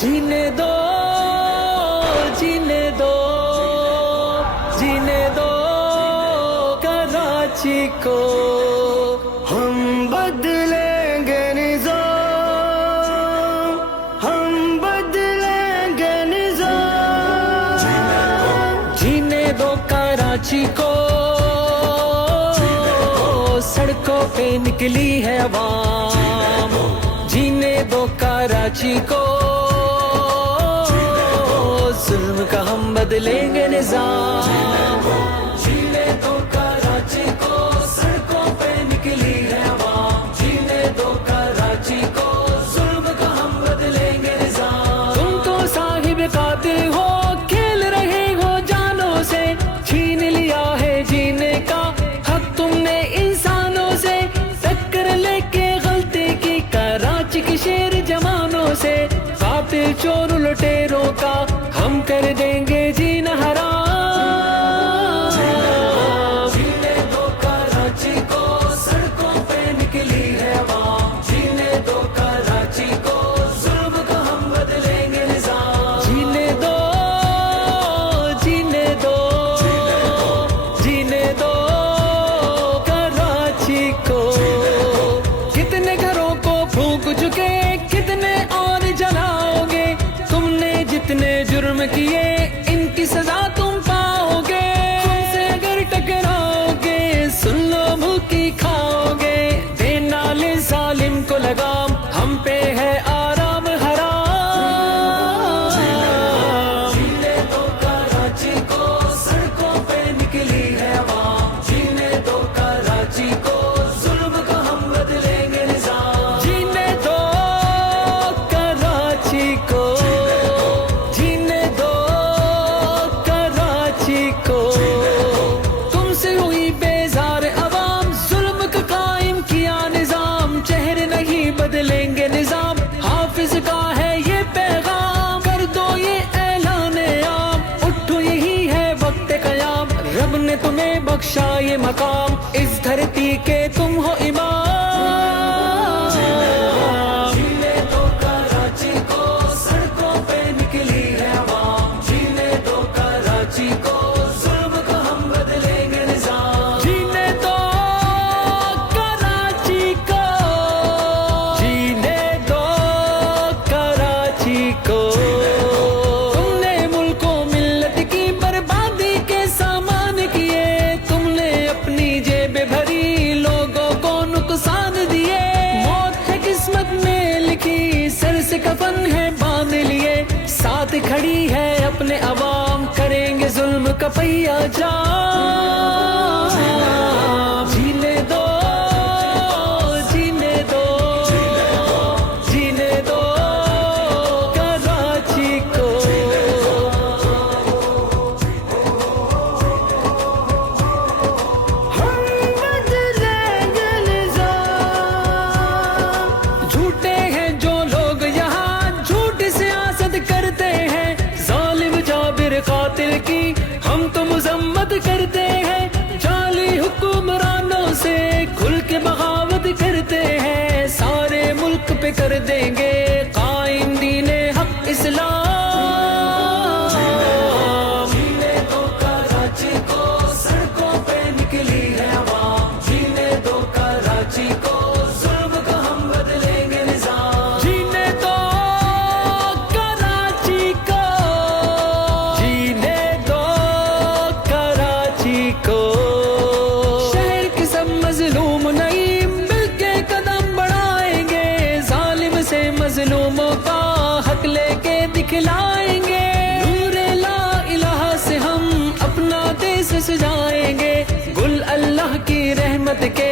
जीने दो, जीने दो, जीने दो कराची को। हम बदलेंगे निज़ाम, हम बदलेंगे निज़ाम। जीने दो कराची को, सड़कों पे निकली है अवाम। जीने दो कराची को, जुल्म का हम बदलेंगे निज़ाम। जीने दो कराची को, सड़कों पे निकली है अवाम। जीने दो कराची को, जुल्म का हम बदलेंगे निज़ाम। तुम तो साहिब कातिल हो, खेल रहे हो जानों से। छीन लिया है जीने का हक तुमने इंसानों से। टक्कर लेके गलती की कराची के शेर जवानों से। कातिल चोर लुटेरों का हम कर देंगे जीना हराम। जीने दो कराची को, सड़कों पे निकली है अवाम। जीने दो कराची को, जुल्म का हम बदलेंगे निज़ाम। जीने दो, जीने दो, जीने दो कराची को। कितने घरों को फूंक चुके, कितने और जलाओगे। तुमने जितने जुर्म किए, इनकी सजा तुम पाओगे। हमसे अगर टकराओगे, सुन लो भूखी खाओगे। देना ले जालिम को लगाम, हम पे है आराम हराम। जीने दो कराची को, सड़कों पे निकली है अवाम। जीने दो कराची को, जुल्म का हम बदलेंगे निज़ाम। जीने दो कराची को, जीने दो कराची को। तुमसे हुई बेजार अवाम, जुल्म का कायम किया निज़ाम। चेहरे नहीं बदलेंगे निज़ाम, हाफिज का है ये पैगाम। कर दो ये ऐलान आम, उठो यही है वक्त क़याम। रब ने तुम्हें बख्शा ये मकाम, इस धरती के तुम हो इमाम। जीने दो कराची को, सड़कों पे निकली है अवाम। जीने दो कराची को, जुल्म का हम बदलेंगे निज़ाम। जीने दो कराची को, जीने दो कराची को। तुमने मुल्क व मिल्लत की बर्बादी के सामान किए। तुमने अपनी जेब भरी, लोगों को नुकसान दिए। मौत है किस्मत में लिखी, सर से कफन है बांध लिए। साथ खड़ी है अपने अवाम, करेंगे जुल्म का पहिया जाम। जीने दो, जीने दो, जीने दो कराची को। हम बदलेंगे निज़ाम। झूठे हैं जो लोग यहाँ, झूठी सियासत करते हैं। जालिम जाबिर कातिल की हम तो मजम्मत करते हैं। जाली हुक्मरानों से खुल के बगावत करते हैं। सारे मुल्क पे कर देंगे कायम दीने हक इस्लाम। जीने दो कराची को, सड़कों पे निकली है अवाम। जीने दो कराची को, जुल्म का हम बदलेंगे निज़ाम। जीने दो कराची को, जीने दो कराची को। शहर के सब मजलूम नहीं मिलके कदम बढ़ाएंगे। जालिम से मजलूमों का हक लेके दिखलाएंगे। नूरे ला इलाहा से हम अपना देश सजाएंगे। गुल अल्लाह की रहमत के